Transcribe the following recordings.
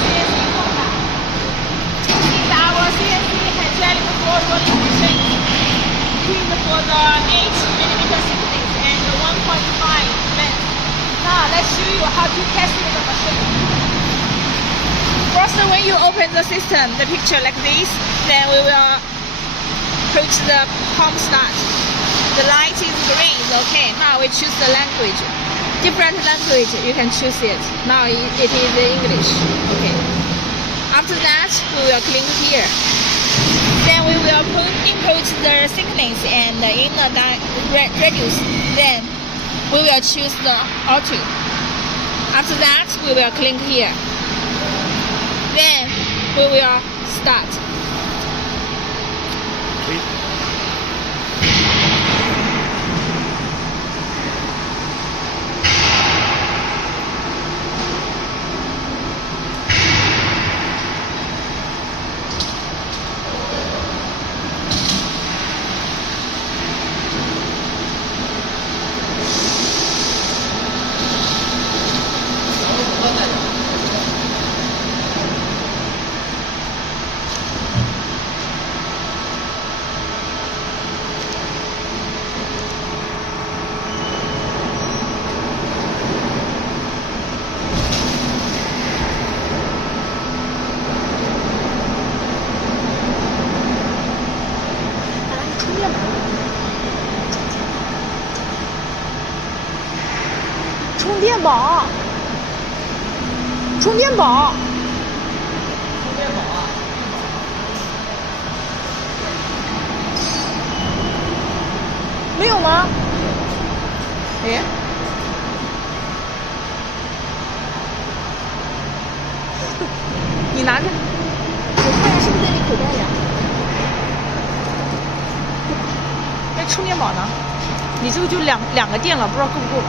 CNCColgar. It's our CNC hydraulic floor rolling machine, tuned for the 8mm thickness and 1.5 length. Now let's show you how to test the machine. First, when you open the system, the picture like this, then we will put the home start. The light is green, okay. Now we choose the language. Different language, you can choose it. Now it is English, okay. After that, we will click here. Then we will input the thickness and inner radius. Then we will choose the auto. After that, we will click here. Then we will start.充电宝，充电宝，充电宝啊！没有吗？哎，你拿着，我看一下是不是在你口袋呀？那充电宝呢？你这个就两个电了，不知道够不够。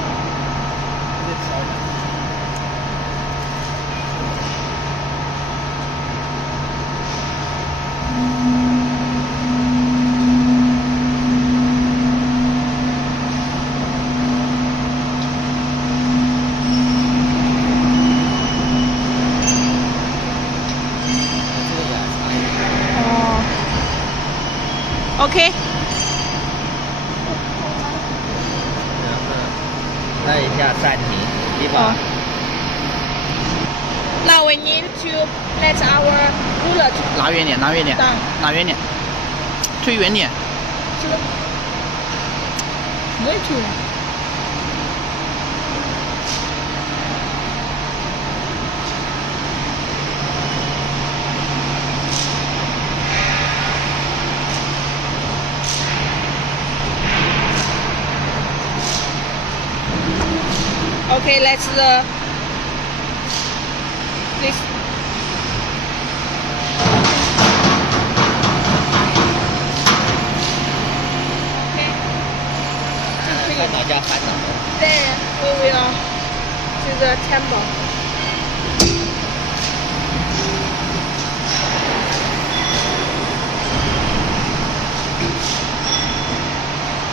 OK。然后按一下暂停，一把。Now we need to let our ruler 拿远点，拿远点，拿远点，推远点。这个不会推。Okay, let's this. Okay. 看哪家喊哪。Then we will do the tempo.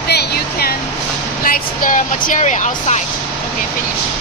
Then you can light the material outside. Okay, finish.